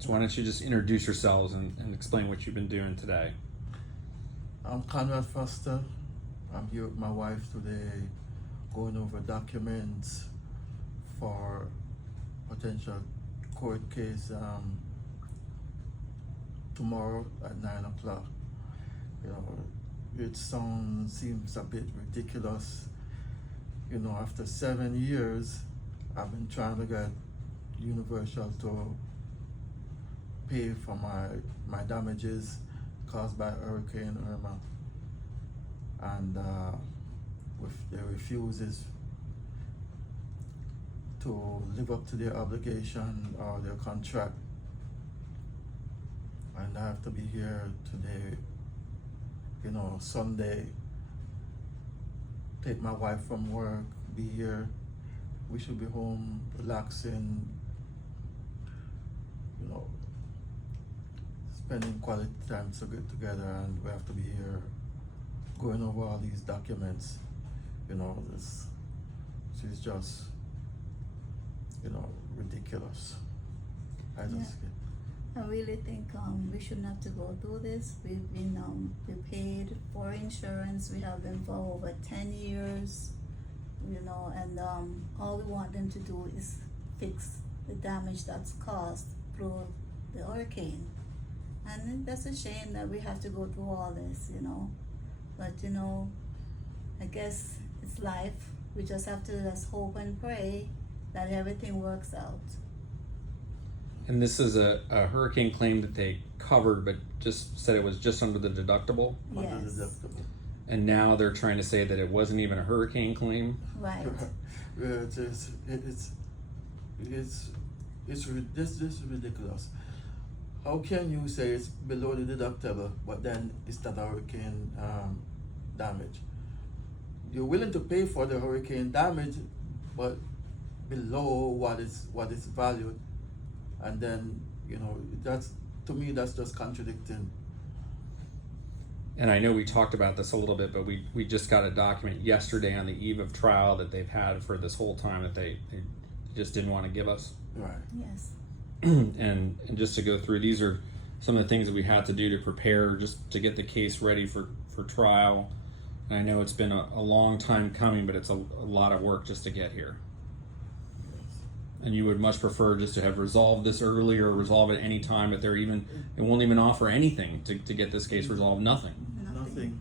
So why don't you just introduce yourselves and explain what you've been doing today? I'm Conrad Foster. I'm here with my wife today, going over documents for potential court case tomorrow at 9 o'clock. You know, it seems a bit ridiculous. You know, after 7 years, I've been trying to get Universal to pay for my damages caused by Hurricane Irma, and with their refuses to live up to their obligation or their contract, and I have to be here today, you know, Sunday, take my wife from work, be here. We should be home relaxing, you know, spending quality time together, and we have to be here going over all these documents. You know, this is just, you know, ridiculous. I really think we shouldn't have to go through this. We've been we paid for insurance. We have them for over 10 years, you know, and all we want them to do is fix the damage that's caused through the hurricane. And that's a shame that we have to go through all this, you know. But you know, I guess it's life. We just have to just hope and pray that everything works out. And this is a hurricane claim that they covered, but just said it was just under the deductible. Yes. Under the deductible. And now they're trying to say that it wasn't even a hurricane claim. Right. This is ridiculous. How can you say it's below the deductible, but then it's not a hurricane damage? You're willing to pay for the hurricane damage, but below what is valued, and then, you know, that's, to me, that's just contradicting. And I know we talked about this a little bit, but we just got a document yesterday on the eve of trial that they've had for this whole time that they just didn't want to give us. Right. Yes. and just to go through, these are some of the things that we had to do to prepare just to get the case ready for trial. And I know it's been a long time coming, but it's a lot of work just to get here. And you would much prefer just to have resolved this early or resolve at any time, but it won't even offer anything to get this case resolved. Nothing. Nothing.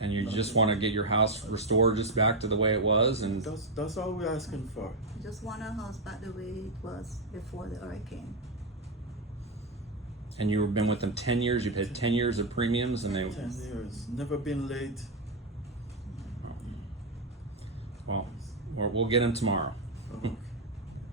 And you just want to get your house restored just back to the way it was, and That's all we're asking for. We just want our house back the way it was before the hurricane. and you've been with them 10 years. You paid 10 years of premiums, and they 10 years, never been late. well, we'll get them tomorrow. Okay.